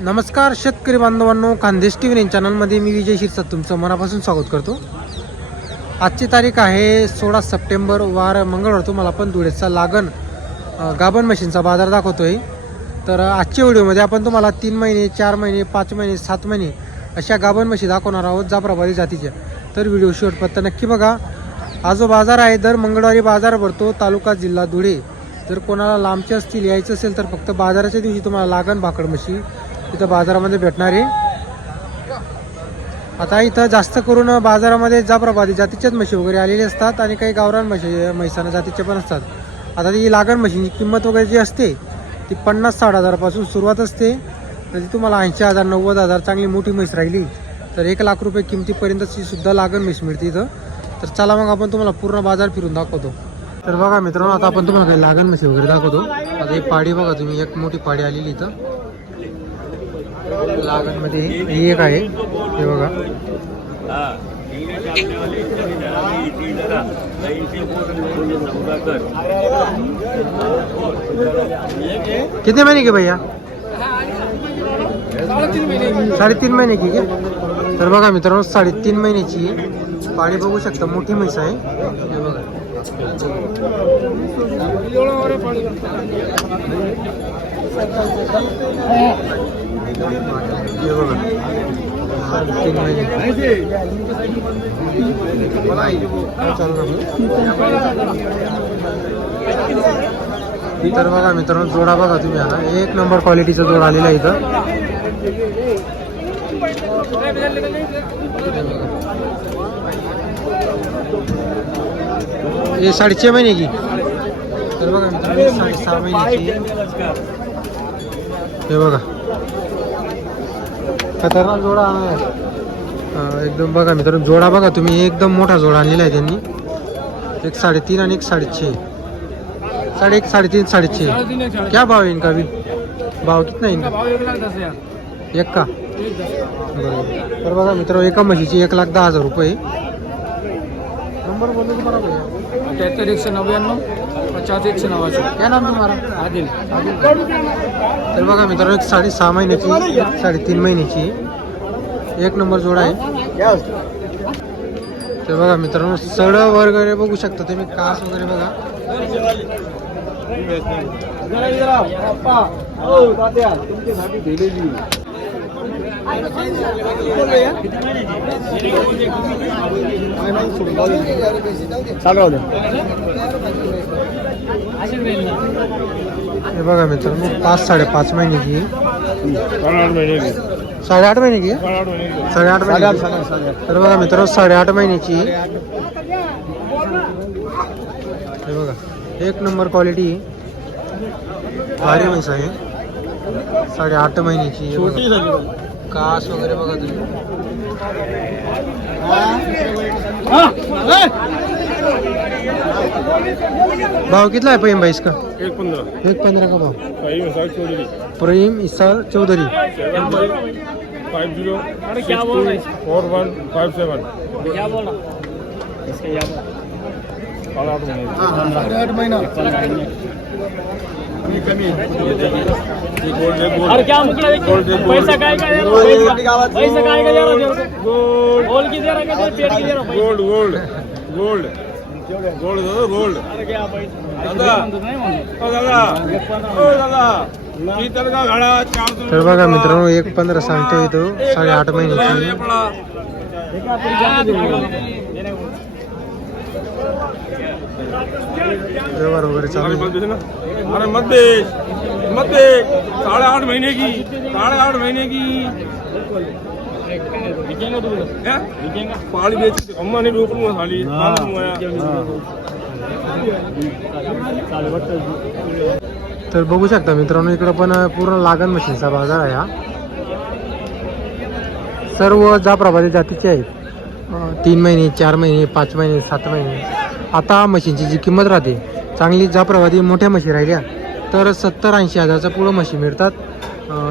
नमस्कार शेतकरी बांधवांनो खानदेश टी व्ही चॅनलमध्ये मी विजय शिरसाट तुमचं मनापासून स्वागत करतो. आजची तारीख आहे सोळा सप्टेंबर वार मंगळवार. तुम्हाला पण धुळेचा लागण गाभण मशीनचा बाजार दाखवतो आहे तर आजच्या व्हिडिओमध्ये आपण तुम्हाला तीन महिने चार महिने पाच महिने सात महिने अशा गाभण मशी दाखवणार आहोत जाफराबादी जातीच्या तर व्हिडिओ शेवटपर्यंत नक्की बघा. हा जो बाजार आहे दर मंगळवारी बाजार भरतो तालुका जिल्हा धुळे. जर कोणाला लांबचे असतील यायचं असेल तर फक्त बाजाराच्या दिवशी तुम्हाला लागण भाकड मशी इथं बाजारामध्ये भेटणार. आहे आता इथं जास्त करून बाजारामध्ये जाफराबादी जातीच्याच म्हशी वगैरे आलेली असतात आणि काही गावरान म्हशी म्हैसाना जातीचे पण असतात. आता ती लागण म्हशीची किंमत वगैरे जी असते ती पन्नास साठ हजारापासून सुरुवात असते. तर ती तुम्हाला ऐंशी हजार नव्वद हजार चांगली मोठी म्हैस राहिली तर एक लाख रुपये किमतीपर्यंतची सुद्धा लागण म्हैस मिळते इथं. तर चला मग आपण तुम्हाला पूर्ण बाजार फिरून दाखवतो. तर बघा मित्रांनो आता आपण तुम्हाला काही लागण म्हशी वगैरे दाखवतो. आता ही पाडी बघा तुम्ही एक मोठी पाडी आलेली इथं. लागणमध्ये ही एक हे कितने महीने की भैया? साडेतीन महिने की क्या तर बघा मित्रांनो, साडेतीन महिन्याची आहे. पाणी बघू शकता. मोठी म्हैस हे बघा. तर बघा मित्रांनो जोडा बघा तुम्ही आता एक नंबर क्वालिटीचा जोड आलेला इथं हे साडेचे महिने की। तर बघा साडेसहा महिन्याची हे बघा। खतरनाक जोडा एकदम बघा मित्रांनो जोडा बघा तुम्ही एकदम मोठा जोडा आणलेला आहे त्यांनी. एक साडेतीन आणि एक साडेचे साडे एक साडेतीन साडेचे क्या भाव आहे इनका भी भाव कितना नाही एक का? बरोबर तर बघा मित्रांनो एका म्हशीची एक लाख दहा हजार रुपये नंबर एकशे नव्याण्णव पचास एकशे नव्याण्णव. क्या नाम तुम्हाला. आदिल. तर बघा मित्रांनो एक साडे सहा महिन्याची एक साडेतीन महिन्याची एक नंबर जोडा आहे. तर बघा मित्रांनो सड वगैरे बघू शकता तुम्ही कास वगैरे बघा. हे बघा मित्रांनो, पाच साडेपाच महिन्याची साडेआठ महिने की? साडेआठ महिने तर बघा मित्रांनो, साडेआठ महिन्याची हे बघा, एक नंबर क्वालिटी भारी म्हैस आहे. साडेआठ महिन्याची हे बघा. कास वगैरे बघा तुम्ही. भाव कितला आहे प्रेम भाई इसका? एक पंद्रह एक पंधरा का भाव Prem Isar Chaudhary. Five zero four one five seven आठ महिना. अरे क्या मतलब पैसा काय काय दे रहा पैसा पैसा काय काय दे रहा गोल्ड बोल की दे रहा क्या? पेट की दे रहा गोल्ड गोल्ड गोल्ड गोल्ड दादा गोल्ड अरे क्या पैसा दादा. नाही म्हणत ओ दादा. ओ दादा. तर का घडा चार सौ तर बघा मित्रांनो एक पंधरा सांगतो इथं साडेआठ महिन्याची व्यवहार वगैरे चालू आहे. अरे मत दे मत दे. साढ़े आठ महीने की. साढ़े आठ महीने की तर बघू शकता मित्रांनो इकडं पण पूर्ण लागण मशीनचा बाजार आहे हा. सर्व जाप्रभारी जातीचे आहेत अं, तीन महिने चार महिने पाच महिने सात महिने आता मशीनची जी किंमत राहते चांगली जाप्रवादी मोठ्या म्हशी राहिल्या तर सत्तर ऐंशी हजारच्या पुढं म्हशी मिळतात.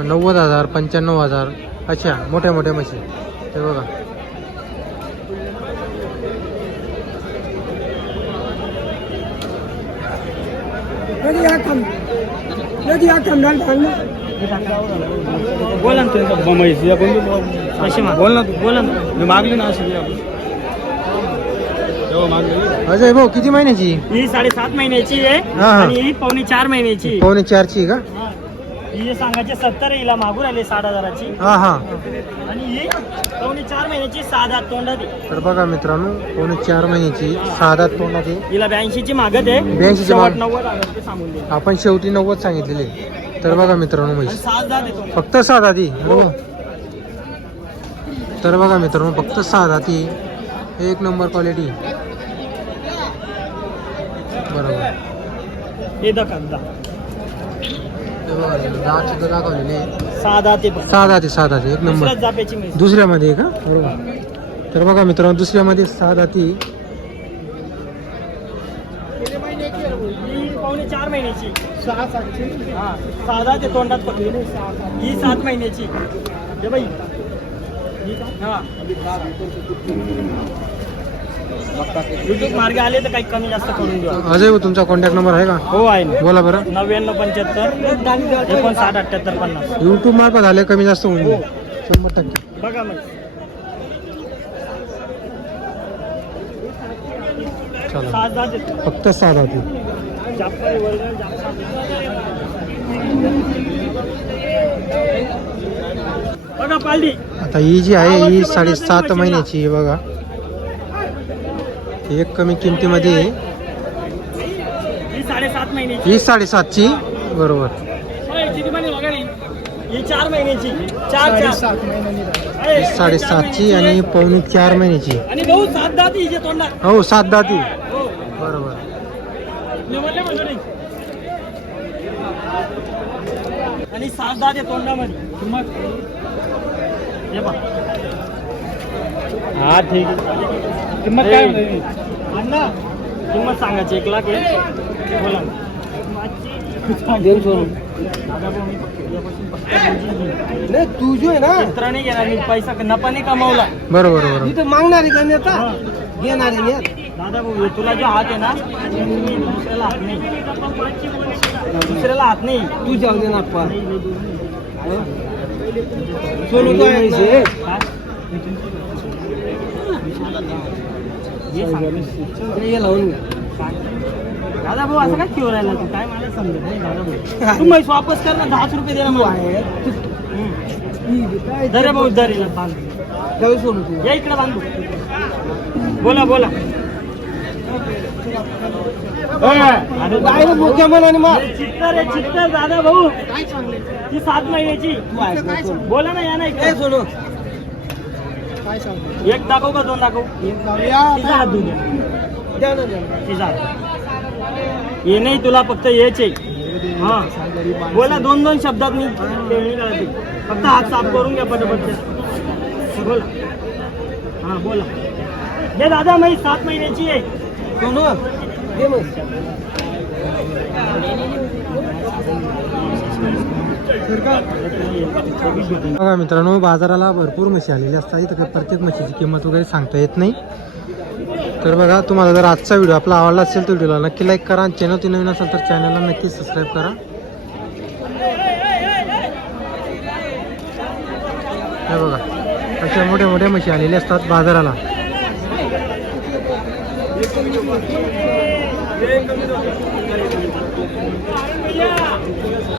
नव्वद हजार पंच्याण्णव हजार अशा मोठ्या मोठ्या म्हशी ते बघा. बोला ना बोल ना तू. बोला ना. मी मागली ना अशी. अजय भाऊ किती महिन्याची? ही साडेसात महिन्याची आहे हा, हा. आणि ही पावणे चार महिन्याची. आहे. पावणे चारची का? हा. ही सांगायचे सत्तर हिला मागून आले साठ हजाराची. हा हा. आणि ही पावणे चार महिन्याची सात हात तोंडात आहे. तर बघा मित्रांनो पावणे चार महिन्याची दात तोंडाची हिला ब्याऐंशीची मागत आहे. 82 ची शेवट नव्वद हजार रुपये सांगून दे आपण शेवटी नव्वद सांगितलेले तर बघा मित्रांनो म्हैस. सात जात फक्त सहा दाती हो. तर बघा मित्रांनो फक्त सहा दाती एक नंबर क्वालिटी. बरोबर। हे दखा दा। हे बघा दात सुद्धा दाखवलेले आहे. सहा दात आहे फक्त. सहा दाती सहा दाती एक नंबर। दुसऱ्याच जापेची म्हैस. दुसऱ्यामध्ये आहे का बरोबर तर बघा मित्रांनो दुसऱ्यामध्ये सहा दाती ही पावणे चार महिन्याची सहा सातची हा सहा दात आहे तोंडात फक्त ही सात महिन्याची हे। बाई हा युट्यूब मार्गे आले तर काही कमी जास्त करून देऊ अजय भाऊ, तुमचा कॉन्टॅक्ट नंबर आहे का? हो आहे ना. बोला बरं. नव्याण्णव पंच्याहत्तर एकोणसाठ अठ्ठ्याहत्तर पन्नास. युट्यूब मार्फत आले कमी जास्त होऊन जाईल. शंभर टक्के. बघा मग. चला. सात दात. येतो फक्त जाफरी जाफर बघा पालडी. आता ही जी आहे ही साडेसात महिन्याची आहे बघा. एक कमी किमतीमध्ये. ही साडेसात महिन्याची. ही साडेसातची बरोबर. ही चार महिन्याची. चार चार. होय, ही साडेसातची आणि पावणे चार महिन्याची. आणि भाऊ सात दात हिचे तोंडात. हो सात दाती. हो. बरोबर. म्हणले नाही. आणि सात दात आहे तोंडामध्ये. मग. हे पहा. हा ठीक. आहे किंमत काय अण्णा. किंमत सांगायची एक लाख आहे. बोला. तू जो आहे ना चित्रा नाही घेणार मी पैसा नफा नाही कमावला. बरोबर बरोबर. इथं मागणारे का नेता हा. घेणारे नेत दादा भाऊ तुला जो हात आहे ना मी दुसऱ्याला हात नाही. दुसऱ्याला हात नाही. तू जाऊ दे ना पा. सोनू तो आहे? हे लावून घे. दादा भाऊ असं काय किवर राहिला तू? काय मला समजत नाही दादा भाऊ. तू म्हैस वापस कर ना दहाच रुपये दे ना तू मला आहे. तू- हम्म. ई, काय धर रे भाऊ धर हिला, बांध सोनू तू. या इकडे बांधू बोला बोला. काय दादा भाऊ. ती सात महिन्याची. बोला ना या ना ए सोनू एक दाखव का दोन दाखव? या तिचा हात धुऊ दे. द्या ना, द्या ना. तिचा हात. हे नाही तुला फक्त हेच आहे. हा बोला दोन दोन शब्दात मी खेळणी करायची. फक्त हात साफ करून घ्या पटापट. बोला. हा बोला. हे दादा मी सात महिन्याची आहे. सोनू दे मग बघा मित्रांनो बाजाराला भरपूर म्हशी आलेल्या असतात. इथं प्रत्येक म्हशीची किंमत वगैरे सांगता येत नाही. तर बघा तुम्हाला जर आजचा व्हिडिओ आपला आवडला असेल तर व्हिडिओला नक्की लाईक करा. चॅनल ती नवीन असेल तर चॅनलला नक्की सबस्क्राईब करा. हे बघा अशा मोठ्या मोठ्या म्हशी आलेल्या असतात बाजाराला. जय कमी